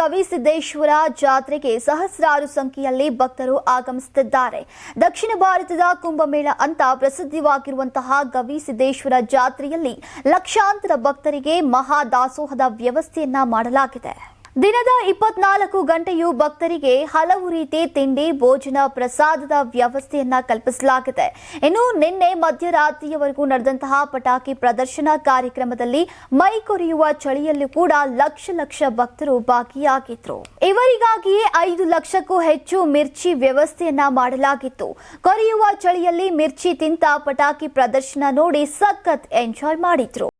ಗವಿಸಿದ್ದೇಶ್ವರ ಜಾತ್ರೆಗೆ ಸಹಸ್ರಾರು ಸಂಖ್ಯೆಯಲ್ಲಿ ಭಕ್ತರು ಆಗಮಿಸುತ್ತಿದ್ದಾರೆ. ದಕ್ಷಿಣ ಭಾರತದ ಕುಂಭಮೇಳ ಅಂತ ಪ್ರಸಿದ್ಧವಾಗಿರುವಂತಹ ಗವಿಸಿದ್ದೇಶ್ವರ ಜಾತ್ರೆಯಲ್ಲಿ ಲಕ್ಷಾಂತರ ಭಕ್ತರಿಗೆ ಮಹಾದಾಸೋಹದ ವ್ಯವಸ್ಥೆಯನ್ನ ಮಾಡಲಾಗಿದೆ. ದಿನದ 24 ಗಂಟೆಯೂ ಭಕ್ತರಿಗೆ ಹಲವು ರೀತಿ ತಿಂಡಿ, ಭೋಜನ, ಪ್ರಸಾದದ ವ್ಯವಸ್ಥೆಯನ್ನ ಕಲ್ಪಿಸಲಾಗಿದೆ. ಇನ್ನು ನಿನ್ನೆ ಮಧ್ಯರಾತ್ರಿಯವರೆಗೂ ನಡೆದಂತಹ ಪಟಾಕಿ ಪ್ರದರ್ಶನ ಕಾರ್ಯಕ್ರಮದಲ್ಲಿ ಮೈ ಕೊರೆಯುವ ಚಳಿಯಲ್ಲೂ ಕೂಡ ಲಕ್ಷ ಭಕ್ತರು ಭಾಗಿಯಾಗಿದ್ರು. ಇವರಿಗಾಗಿಯೇ 5 ಲಕ್ಷಕ್ಕೂ ಹೆಚ್ಚು ಮಿರ್ಚಿ ವ್ಯವಸ್ಥೆಯನ್ನ ಮಾಡಲಾಗಿತ್ತು. ಕೊರೆಯುವ ಚಳಿಯಲ್ಲಿ ಮಿರ್ಚಿ ತಿಂತ ಪಟಾಕಿ ಪ್ರದರ್ಶನ ನೋಡಿ ಸಖತ್ ಎಂಜಾಯ್ ಮಾಡಿದ್ರು.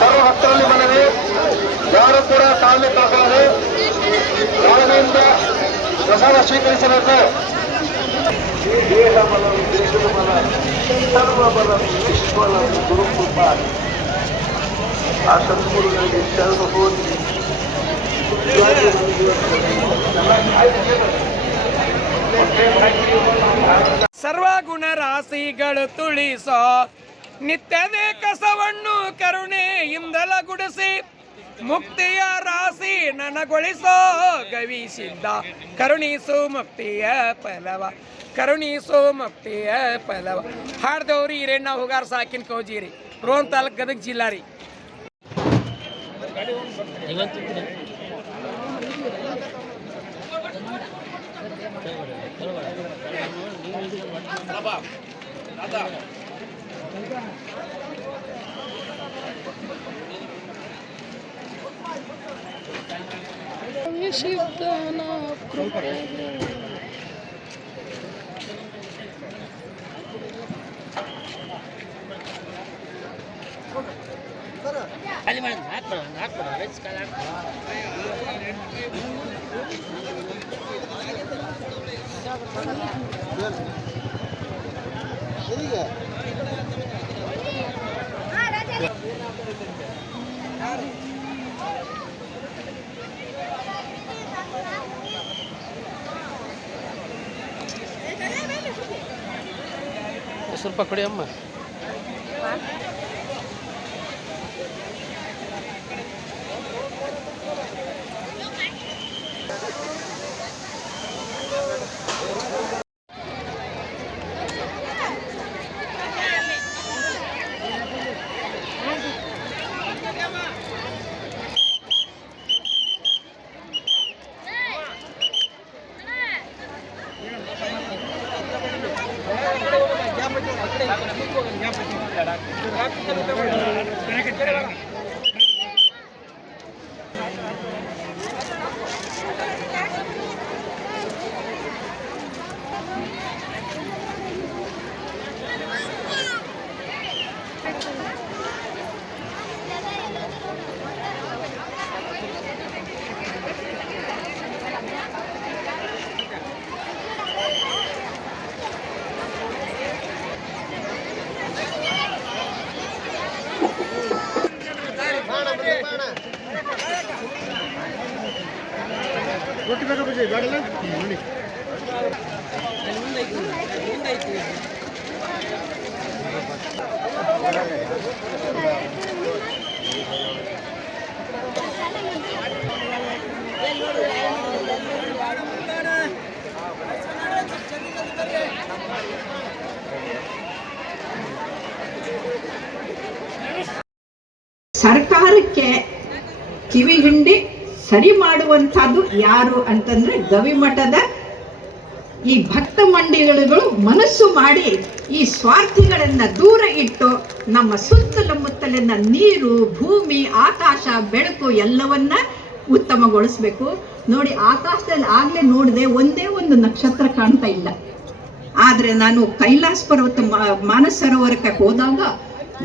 ಸರ್ವ ಭಕ್ತರಲ್ಲಿ ಮನವಿ, ಯಾರು ಕೂಡ ತಾಳ್ಮೆ ತಾಳದೆ ತಾಳ್ಮೆಯಿಂದ ಪ್ರಸಾದ ಸ್ವೀಕರಿಸಬೇಕು. ದೇಹ ಬಲ, ದೇಶದ ಬಲ, ಸರ್ವ ಬಲ, ವಿಶ್ವಬಲ, ಗುರುಕೃಪ. ಆ ಸದ್ಗುರುಗಳಿಗೆ ಶರಣು ಹೋಗಿ ಸರ್ವಗುಣ ರಾಶಿಗಳು ತುಳಿಸೋ ನಿತ್ಯದೇ ಕಸವನ್ನು ಕರುಣೆಯಿಂದಲ ಗುಡಿಸಿ ಮುಕ್ತಿಯ ರಾಶಿ ನನಗೊಳಿಸೋ ಗವಿಸಿದ್ದ ಕರುಣಿಸು ಮುಕ್ತಿಯ ಫಲವ, ಕರುಣಿಸು ಮುಕ್ತಿಯ ಫಲವ. ಹಾಡ್ದವ್ರಿ ಹಿರೇಣ್ಣ ಹುಗಾರ್ ಸಾಕಿನ ಕೌಜಿರಿ, ರೋನ್ ತಾಲೂಕ್, ಗದಗ ಜಿಲ್ಲಾ ರೀ. ಸ್ವಲ್ಪ ಕೊಡಿ ಅಮ್ಮ. ರೊಟ್ಟಿ ಬೇಕಾ ಬಜ್ಜಿ ಬೇಡಲ್ಲ ನೋಡಿ. ಸರ್ಕಾರಕ್ಕೆ ಕಿವಿ ಹಿಂಡಿ ಸರಿ ಮಾಡುವಂತಹದ್ದು ಯಾರು ಅಂತಂದ್ರೆ ಗವಿಮಠದ ಈ ಭಕ್ತ ಮಂಡಳಿಗಳು ಮನಸ್ಸು ಮಾಡಿ ಈ ಸ್ವಾರ್ಥಿಗಳನ್ನ ದೂರ ಇಟ್ಟು ನಮ್ಮ ಸುತ್ತಲ ಮುತ್ತಲಿನ ನೀರು, ಭೂಮಿ, ಆಕಾಶ, ಬೆಳಕು ಎಲ್ಲವನ್ನ ಉತ್ತಮಗೊಳಿಸಬೇಕು. ನೋಡಿ ಆಕಾಶದಲ್ಲಿ ಆಗ್ಲೇ ನೋಡಿದೆ ಒಂದೇ ಒಂದು ನಕ್ಷತ್ರ ಕಾಣ್ತಾ ಇಲ್ಲ. ಆದ್ರೆ ನಾನು ಕೈಲಾಸ ಪರ್ವತ ಮಾನಸ ಸರೋವರಕ್ಕೆ ಹೋದಾಗ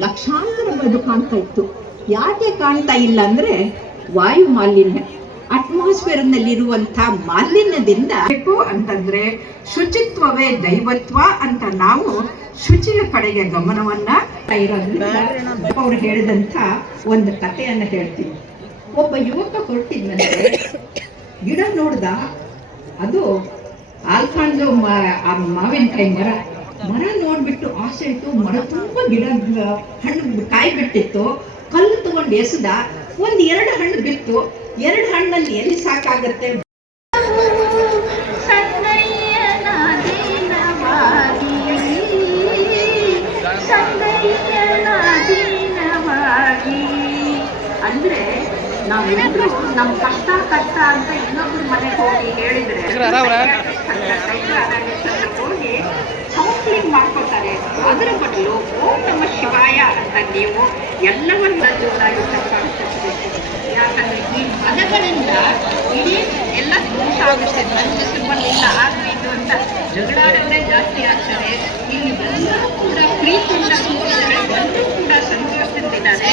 ಲಕ್ಷಾಂತರ ಅದು ಕಾಣ್ತಾ ಇತ್ತು. ಯಾಕೆ ಕಾಣ್ತಾ ಇಲ್ಲ ಅಂದ್ರೆ ವಾಯು ಮಾಲಿನ್ಯ, ಅಟ್ಮಾಸ್ಫಿಯರ್ ನಲ್ಲಿರುವಂತ ಮಾಲಿನ್ಯದಿಂದ ಅಂತಂದ್ರೆ ಶುಚಿತ್ವವೇ ದೈವತ್ವ ಅಂತ ನಾವು ಶುಚಿಯ ಕಡೆಗೆ ಗಮನವನ್ನ ಇರೋದ್ರಿಂದ ಅವ್ರು ಹೇಳಿದಂತ ಒಂದು ಕಥೆಯನ್ನ ಹೇಳ್ತೀನಿ. ಒಬ್ಬ ಯುವಕ ಹೊರಟಿದ್ನಂತೆ, ಗಿಡ ನೋಡ್ದ, ಅದು ಆಲ್ಫಾನ್ಸೋ ಮಾವಿನಕಾಯಿ ಮರ ನೋಡ್ಬಿಟ್ಟು ಆಸೆ ಆಯ್ತು. ಮರ ತುಂಬಾ ಗಿಡ ಹಣ್ಣು ಕಾಯಿ ಬಿಟ್ಟಿತ್ತು. ಕಲ್ಲು ತಗೊಂಡು ಎಸೆದ, 1-2 ಹಣ್ಣು ಬಿತ್ತು. 2 ಹಣ್ಣಲ್ಲಿ ಎಲ್ಲಿ ಸಾಕಾಗತ್ತೆ? ಅಂದ್ರೆ ನಾವೆಲ್ಲರೂ ನಮ್ಮ ಕಷ್ಟ ಅಂತ ಇನ್ನೊಬ್ರು ಮನೆಗೆ ಹೋಗಿ ಹೇಳಿದ್ರೆ ಹೋಗಿ ಕೌನ್ಸಿಲಿಂಗ್ ಮಾಡ್ಕೊತಾರೆ. ಅದರ ಬದಲು ಓಂ ನಮ ಶಿವಾಯ ಅಂತ ನೀವು ಎಲ್ಲವನ್ನ ಯಾಕಂದ್ರೆ ಈ ಪದಗಳಿಂದ ಇಡೀ ಎಲ್ಲ ದೋಷ ಆಗುತ್ತೆ. ಮನಸ್ಸಿಲ್ಲ ಆದ್ರೂ ಇದು ಅಂತ ಜಗಳಾಡೋದೇ ಜಾಸ್ತಿ ಆಗ್ತದೆ. ಇಲ್ಲಿ ಎಲ್ಲರೂ ಕೂಡ ಪ್ರೀತಿಯಿಂದ ಎಲ್ಲರೂ ಕೂಡ ಸಂತೋಷದಿಂದಿದ್ದಾರೆ.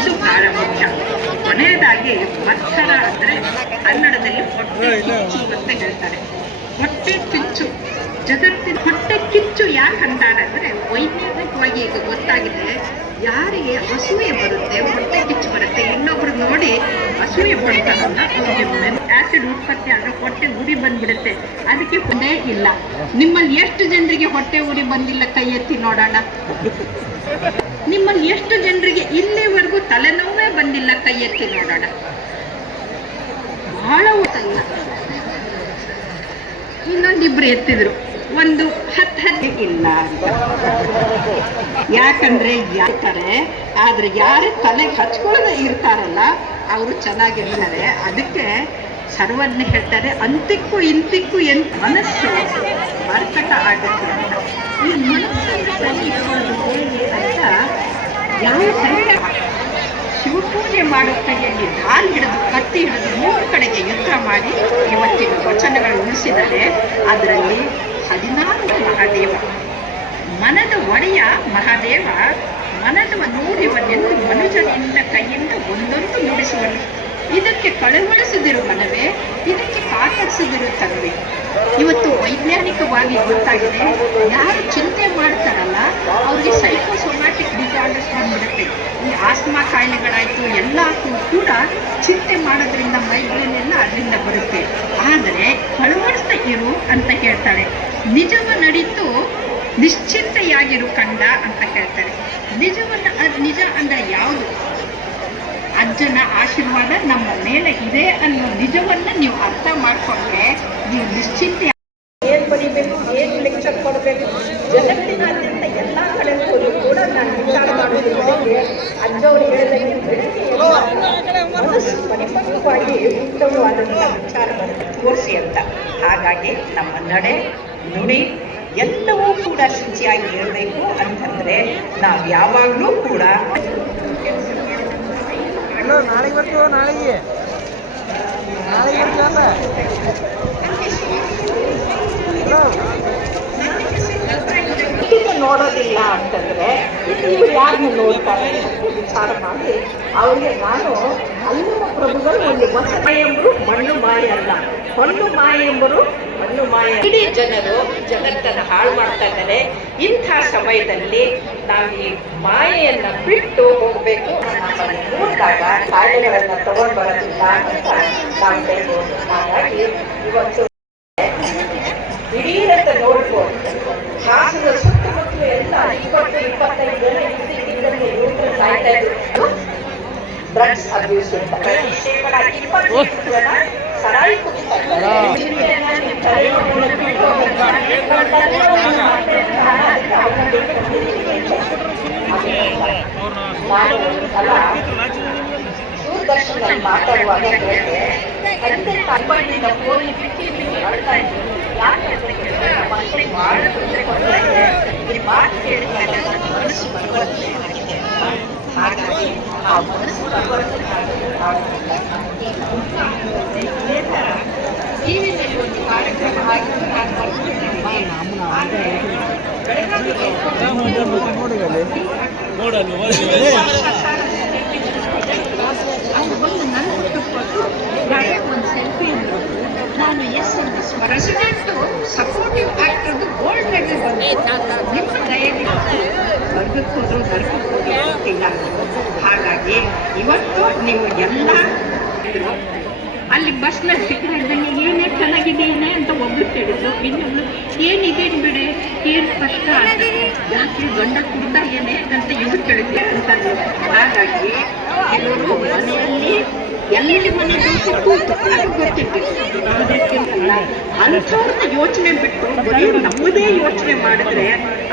ಇದು ಬಹಳ ಮುಖ್ಯ. ಕೊನೆಯದಾಗಿ ಮತ್ಸರ ಅಂದ್ರೆ ಕನ್ನಡದಲ್ಲಿ ಹೊಟ್ಟೆ ಕಿಚ್ಚು ಅಂತ ಹೇಳ್ತಾರೆ. ಹೊಟ್ಟೆ ಕಿಚ್ಚು ಜಗತ್ತಿನ ಹೊಟ್ಟೆ ಕಿಚ್ಚು ಯಾಕಂತಾರಂದ್ರೆ ವೈಜ್ಞಾನಿಕವಾಗಿ ಈಗ ಗೊತ್ತಾಗಿದೆ. ಯಾರಿಗೆ ಅಸೂಯೆ ಬರುತ್ತೆ, ಹೊಟ್ಟೆ ಕಿಚ್ಚು ಬರುತ್ತೆ, ಇನ್ನೊಬ್ರು ನೋಡಿ ಅಸೂಯೆ ಪಡ್ತಾರಲ್ಲ, ಅವ್ರಿಗೆ ಆಸಿಡ್ ಉತ್ಪತ್ತಿ ಆದ್ರೆ ಹೊಟ್ಟೆ ಉರಿ ಬಂದ್ಬಿಡುತ್ತೆ. ಅದಕ್ಕೆ ಹೊಟ್ಟೆ ಇಲ್ಲ. ನಿಮ್ಮಲ್ಲಿ ಎಷ್ಟು ಜನರಿಗೆ ಹೊಟ್ಟೆ ಉರಿ ಬಂದಿಲ್ಲ? ಕೈ ಎತ್ತಿ ನೋಡೋಣ. ನಿಮ್ಮಲ್ಲಿ ಎಷ್ಟು ಜನರಿಗೆ ಇಲ್ಲಿವರೆಗೂ ತಲೆನೋವೇ ಬಂದಿಲ್ಲ? ಕೈ ಎತ್ತಿ ನೋಡೋಣ. ಬಹಳ ಊಟಲ್ಲ. ಇನ್ನೊಂದಿಬ್ರು ಎತ್ತಿದ್ರು, ಒಂದು 10 ಇಲ್ಲ ಅಂತ. ಯಾಕಂದ್ರೆ ಯಾರ್ತಾರೆ, ಆದ್ರೆ ಯಾರು ತಲೆಗೆ ಹಚ್ಕೊಳ್ಳದೆ ಇರ್ತಾರಲ್ಲ ಅವರು ಚೆನ್ನಾಗಿರ್ತಾರೆ. ಅದಕ್ಕೆ ಸರ್ವಜ್ಞ ಹೇಳ್ತಾರೆ, ಅಂತಿಕ್ಕೂ ಇಂತಿಕ್ಕೂ ಮನಸ್ಸು ಮರ್ತಕ ಆಗುತ್ತೆ ಅಂತ. ಈ ಮನಸ್ಸನ್ನು ಅಂತ ಯಾವ ಸಂಖ್ಯೆ ಶಿವಪೂಜೆ ಮಾಡೋ ಕೈಯಲ್ಲಿ ದಾಲ್ ಹಿಡಿದು ಕತ್ತಿ ಹಿಡಿದು 3 ಕಡೆಗೆ ಯುದ್ಧ ಮಾಡಿ ಇವತ್ತಿನ ವಚನಗಳು ಉಳಿಸಿದರೆ ಅದರಲ್ಲಿ 14 ಮಹಾದೇವ, ಮನದ ಒಡೆಯ ಮಹಾದೇವ, ಮನದ ನುಡಿವನೆಂದು ಮನುಜನಿಂದ ಕೈಯಿಂದ ಒಂದೊಂದು ನುಡಿಸುವನು. ಇದಕ್ಕೆ ಕಳವಳಿಸದಿರು ಮನವೇ, ಇದಕ್ಕೆ ಕಾಕರಿಸದಿರು ತನವೇ. ಇವತ್ತು ವೈಜ್ಞಾನಿಕವಾಗಿ ಗೊತ್ತಾಗಿದೆ, ಯಾರು ಚಿಂತೆ ಮಾಡ್ತಾರಲ್ಲ ಅವ್ರಿಗೆ ಸೈಕೋಸೊಮ್ಯಾಟಿಕ್ ಡಿಸಾರ್ಡರ್ಸ್ ಬಂದ್ಬಿಡುತ್ತೆ. ಈ ಆಸ್ಮಾ ಕಾಯಿಲೆಗಳಾಯ್ತು ಎಲ್ಲ ಕೂಡ ಚಿಂತೆ ಮಾಡೋದ್ರಿಂದ, ಮೈಗ್ರೇನ್ ಎಲ್ಲ ಅದರಿಂದ ಬರುತ್ತೆ. ಆದರೆ ಕಳವಳಿಸ್ತಾ ಇರು ಅಂತ ಹೇಳ್ತಾರೆ. ನಿಜವ ನಡೀತು ನಿಶ್ಚಿಂತೆಯಾಗಿರು ಕಂಡ ಅಂತ ಹೇಳ್ತಾರೆ. ನಿಜ ಅಂದ್ರೆ ಯಾವುದು? ಅಜ್ಜನ ಆಶೀರ್ವಾದ ನಮ್ಮ ಮೇಲೆ ಇದೆ ಅನ್ನೋ ನಿಜವನ್ನ ನೀವು ಅರ್ಥ ಮಾಡ್ಕೊಂಡ್ರೆ ನೀವು ನಿಶ್ಚಿಂತೆ. ಏನ್ ಬರೀಬೇಕು, ಏನ್ ಲೆಕ್ಚರ್ ಕೊಡಬೇಕು, ಜಗತ್ತಿನಾದ್ಯಂತ ಎಲ್ಲ ಕಡೆ ಕೂಡ ನಾನು ವಿಚಾರ ಮಾಡೋದಕ್ಕೆ ಅಜ್ಜವರು ಹೇಳಿದಂಗೆ ಬೆಳಗ್ಗೆ ಮನಸ್ಸು ಪರಿಪಕ್ವವಾಗಿ ಉತ್ತಮವಾದಂತಹ ವಿಚಾರವನ್ನು ತೋರಿಸಿ ಅಂತ. ಹಾಗಾಗಿ ನಮ್ಮ ನಡೆ ನುಡಿ ಎಲ್ಲವೂ ಕೂಡ ಶುಚಿಯಾಗಿ ಇರಬೇಕು ಅಂತಂದ್ರೆ ನಾವು ಯಾವಾಗಲೂ ಕೂಡ ನೋಡೋದಿಲ್ಲ ಅಂತಂದ್ರೆ ಇವ್ರು ಯಾರನ್ನು ನೋಡ್ತಾರೆ ವಿಚಾರ ಮಾಡಿ ಅವರಿಗೆ ನಾನು ಅಲ್ಲಿನ ಪ್ರಭುಗಳು ಒಂದು ಮಾಯ ಎಂಬರು ಮಣ್ಣು ಮಾಯ ಅಲ್ಲ, ಹೊಣ್ಣು ಮಾಯ ಎಂಬರು ಮಣ್ಣು ಮಾಯ. ಇಡೀ ಜನರು ಜಗತ್ತನ್ನು ಹಾಳು ಮಾಡ್ತಾ ಇದ್ದಾರೆ. ಇಂಥ ಸಮಯದಲ್ಲಿ ನಾವು ಈ ಮಾಯೆಯನ್ನ ಬಿಟ್ಟು ಹೋಗ್ಬೇಕು. ನೋಡಿದಾಗ ಕಾಯಿಲೆಗಳನ್ನ ತಗೊಂಡು ಬರೋದಿಲ್ಲ ಅಂತ ನಾವು ಹೇಳ್ಬೋದು. ಹಾಗಾಗಿ ಇವತ್ತು ಇಡೀ ನೋಡ್ಬೋದು. ಹಾಸನ ಸುತ್ತಮುತ್ತಲು ಎಲ್ಲ 20-25 ಜನ ಇದ್ದಕ್ಕಿದ್ದಂತೆ ಯುವಕರು ಸಾಯ್ತಾ ಇದ್ರು ಡ್ರಗ್ಸ್ ಅಬ್ಯೂಸ್ ಅಂತ. 20 ಜನ ಸರಾಯಿ ಕುಡಿತಾ ದೂರದರ್ಶನದಲ್ಲಿ ಮಾತಾಡುವಾಗ ಕಂಪನಿಯಿಂದ ಫೋನ್ ಮಾಡ್ತಾ ಇದ್ರು. ಯಾಕೆ ಮಕ್ಕಳಿಗೆ ಬಹಳ ತೊಂದರೆ ಕೊಡ್ತಾರೆ. ಈ ಮಾತು ಕೇಳಿದ್ರೆ ಮನಸ್ಸು ಪರಿವರ್ತನೆ ಆಗಿದೆ. ಹಾಗಾಗಿ ಆ ಮನಸ್ಸು ಪರಿವರ್ತನೆ ಆಗಿದೆ. ಟಿವಿನಲ್ಲಿ ಒಂದು ಕಾರ್ಯಕ್ರಮ ಆಗಿದ್ದು ನಾನು ಬರ್ತಿದ್ದೇನೆ. ಆದರೆ ಬೆಳಗಾವಿ ಅದು ಬಂದು ನನ್ನ ಹುಟ್ಟುಕೊಟ್ಟು ಒಂದು ಸೆಲ್ಫಿ ನಾನು ಪ್ರೆಸಿಡೆಂಟು ಸಪೋರ್ಟಿವ್ ಆಕ್ಟರ್ದು ಗೋಲ್ಡ್ ಮೆಡಲ್ ಬಂದಿತ್ತು. ನಿಮ್ಮ ದಯದಿಂದ ವರ್ಗಕ್ಕೆ ಹೋದ್ರು ನರಕಕ್ಕೆ ಹೋದ್ರು ಗೊತ್ತಿಲ್ಲ. ಹಾಗಾಗಿ ಇವತ್ತು ನೀವು ಎಲ್ಲ ಅಲ್ಲಿ ಬಸ್ನಲ್ಲಿ ಸಿಕ್ಕಿದಂಗೆ ಏನೇ ಚೆನ್ನಾಗಿದ್ದೇನೆ ಅಂತ ಒಬ್ಳು ಕೇಳಿದ್ರು, ಇನ್ನೊಬ್ಳು ಏನಿದೇನು ಬಿಡೆ ಏನು ಕಷ್ಟ ಅಂತ, ಯಾಕೆ ಗಂಡ ಕುಡ್ದ ಏನೇ ಅಂತ ಇವ್ರು ಕೇಳಿದ್ದೆ ಅಂತಂದ್ರು. ಹಾಗಾಗಿ ಕೆಲವರು ಮನೆಯಲ್ಲಿ ಎಲ್ಲಿ ಮನೆ ಕೂತು ಗೊತ್ತಿರ್ಬೇಕು, ಅಂಥವ್ರನ್ನ ಯೋಚನೆ ಬಿಟ್ಟು ಬರೀ ನಮ್ಮದೇ ಯೋಚನೆ ಮಾಡಿದ್ರೆ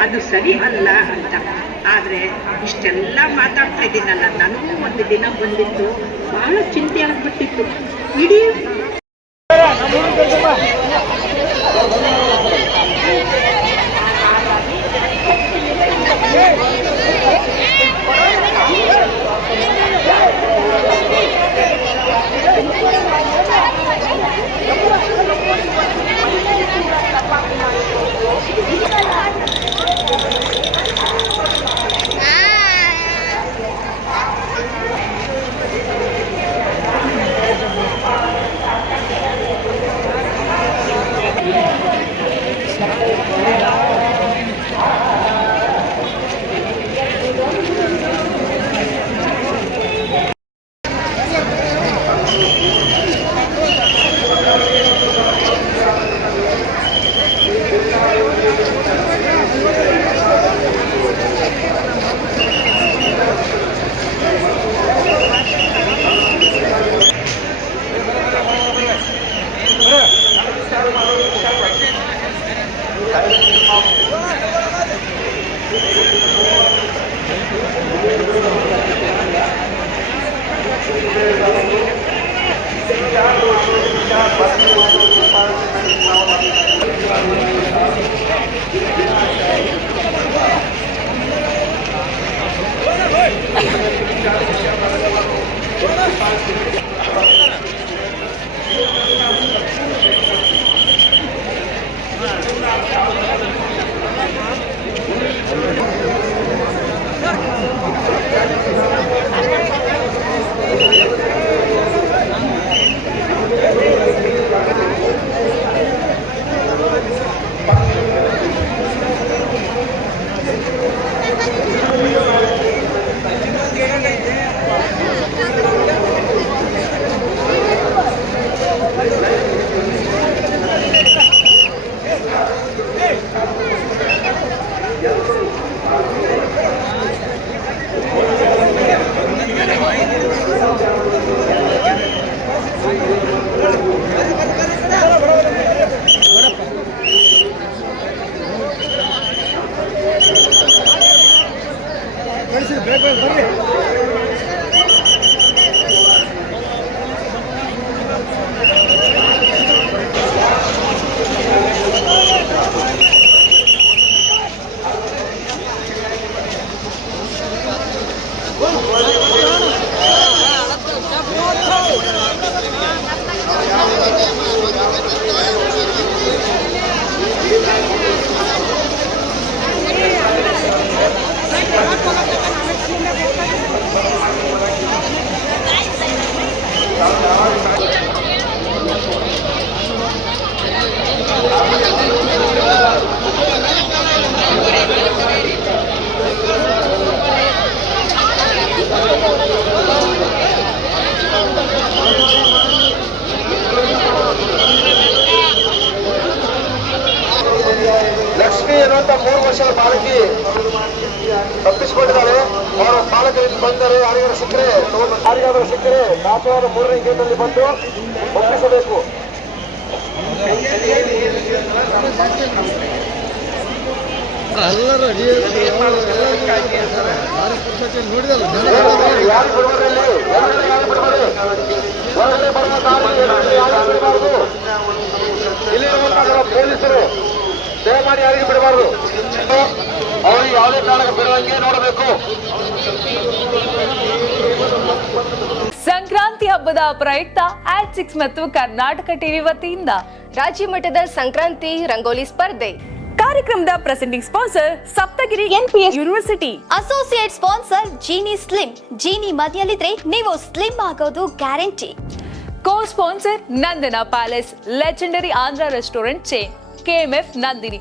ಅದು ಸರಿ ಅಲ್ಲ ಅಂತ. ಆದರೆ ಇಷ್ಟೆಲ್ಲ ಮಾತಾಡ್ತಾ ಇದ್ದೀನಲ್ಲ, ನನಗೂ ಒಂದು ದಿನ ಬಂದಿತ್ತು, ಬಹಳ ಚಿಂತೆ ಆಗ್ಬಿಟ್ಟಿತ್ತು. ಇಡೀ ಲಕ್ಷ್ಮಿ ಎನ್ನುವಂತ 3 ವರ್ಷದ ಬಾಲಕಿ ತಪ್ಪಿಸಿಕೊಂಡಿದ್ದಾರೆ. ಅವರ ಪಾಲಕರಿಂದ ಬಂದರೆ ಯಾರಿಗಾದ್ರೂ ಸಿಕ್ಕರೆ ದಾಖಲಾದ 3ನೇ ಗೇಟಲ್ಲಿ ಬಂದು ಒಪ್ಪಿಸಬೇಕು. ಪೊಲೀಸರು ದಯಮಾಡಿ ಯಾರಿಗೆ ಬಿಡಬಾರದು, ಅವರಿಗೆ ಯಾವುದೇ ಕಾರಣಕ್ಕೆ ಬಿಡುವಂಗೆ ನೋಡಬೇಕು. ಸಂಕ್ರಾಂತಿ ಹಬ್ಬದ ಪ್ರಯುಕ್ತ ಆಟ್6 ಮತ್ತು ಕರ್ನಾಟಕ ಟಿವಿ ವತಿಯಿಂದ ರಾಜ್ಯ ಮಟ್ಟದ ಸಂಕ್ರಾಂತಿ ರಂಗೋಲಿ ಸ್ಪರ್ಧೆ. ಕಾರ್ಯಕ್ರಮದ presenting sponsor Saptagiri NPS university. Associate sponsor Jeeni slim. Jeeni ಮನೆಯಲ್ಲಿದ್ರೆ ನೀವು ಸ್ಲಿಮ್ ಆಗೋದು guarantee. Co sponsor Nandana palace, legendary Andhra restaurant chain. KMF Nandini,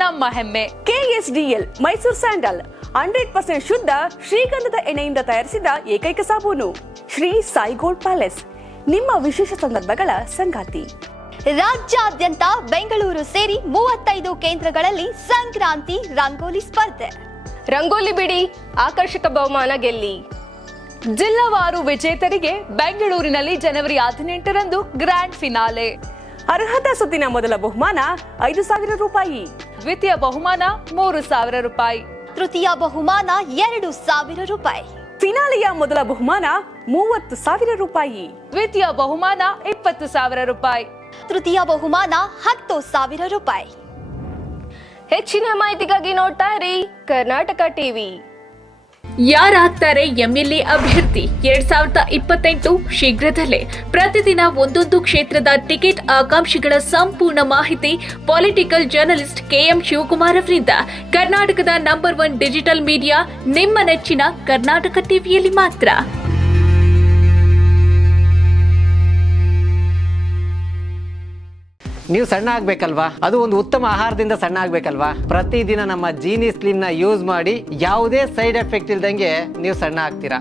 ನಮ್ಮ ಹೆಮ್ಮೆ. KSDL ಮೈಸೂರು ಸ್ಯಾಂಡಲ್ 100% ಶುದ್ಧ ಶ್ರೀಗಂಧದ ಎಣ್ಣೆಯಿಂದ ತಯಾರಿಸಿದ ಏಕೈಕ ಸಾಬೂನು. ಶ್ರೀ ಸಾಯಿ ಗೋಲ್ಡ್ ಪ್ಯಾಲೇಸ್, ನಿಮ್ಮ ವಿಶೇಷ ಸಂದರ್ಭಗಳ ಸಂಗಾತಿ. ರಾಜ್ಯಾದ್ಯಂತ ಬೆಂಗಳೂರು ಸೇರಿ 35 ಕೇಂದ್ರಗಳಲ್ಲಿ ಸಂಕ್ರಾಂತಿ ರಂಗೋಲಿ ಸ್ಪರ್ಧೆ. ರಂಗೋಲಿ ಬಿಡಿ, ಆಕರ್ಷಕ ಬಹುಮಾನ ಗೆಲ್ಲಿ. ಜಿಲ್ಲಾವಾರು ವಿಜೇತರಿಗೆ ಬೆಂಗಳೂರಿನಲ್ಲಿ ಜನವರಿ 18ರಂದು ಗ್ರ್ಯಾಂಡ್ ಫಿನಾಲೆ. ಅರ್ಹತಾ ಸುತ್ತಿನ ಮೊದಲ ಬಹುಮಾನ 5,000 ರೂಪಾಯಿ, ದ್ವಿತೀಯ ಬಹುಮಾನ 3,000 ರೂಪಾಯಿ, ತೃತೀಯ ಬಹುಮಾನ 2,000 ರೂಪಾಯಿ, ಫಿನಾಲೆಯ ಮೊದಲ ಬಹುಮಾನ 30,000 ರೂಪಾಯಿ, ದ್ವಿತೀಯ ಬಹುಮಾನ 20,000 ರೂಪಾಯಿ, ತೃತೀಯ ಬಹುಮಾನ 10,000 ರೂಪಾಯಿ. ಹೆಚ್ಚಿನ ಮಾಹಿತಿಗಾಗಿ ನೋಡ್ತಾ ಇರಿ ಕರ್ನಾಟಕ ಟಿವಿ. ಯಾರಾಗ್ತಾರೆ ಎಂಎಲ್ಎ ಅಭ್ಯರ್ಥಿ 2028 ಶೀಘ್ರದಲ್ಲೇ. ಪ್ರತಿದಿನ ಒಂದೊಂದು ಕ್ಷೇತ್ರದ ಟಿಕೆಟ್ ಆಕಾಂಕ್ಷಿಗಳ ಸಂಪೂರ್ಣ ಮಾಹಿತಿ ಪೊಲಿಟಿಕಲ್ ಜರ್ನಲಿಸ್ಟ್ KM ಶಿವಕುಮಾರ್ ಅವರಿಂದ. ಕರ್ನಾಟಕದ ನಂಬರ್ 1 ಡಿಜಿಟಲ್ ಮೀಡಿಯಾ ನಿಮ್ಮ ನೆಚ್ಚಿನ ಕರ್ನಾಟಕ ಟಿವಿಯಲ್ಲಿ ಮಾತ್ರ. ನೀವು ಸಣ್ಣ ಆಗ್ಬೇಕಲ್ವಾ? ಅದು ಒಂದು ಉತ್ತಮ ಆಹಾರದಿಂದ ಸಣ್ಣ ಆಗ್ಬೇಕಲ್ವಾ? ಪ್ರತಿದಿನ ನಮ್ಮ ಜೀನಿ ಸ್ಲಿಮ್ ನ ಯೂಸ್ ಮಾಡಿ ಯಾವುದೇ ಸೈಡ್ ಎಫೆಕ್ಟ್ ಇಲ್ದಂಗೆ ನೀವು ಸಣ್ಣ ಆಗ್ತೀರಾ.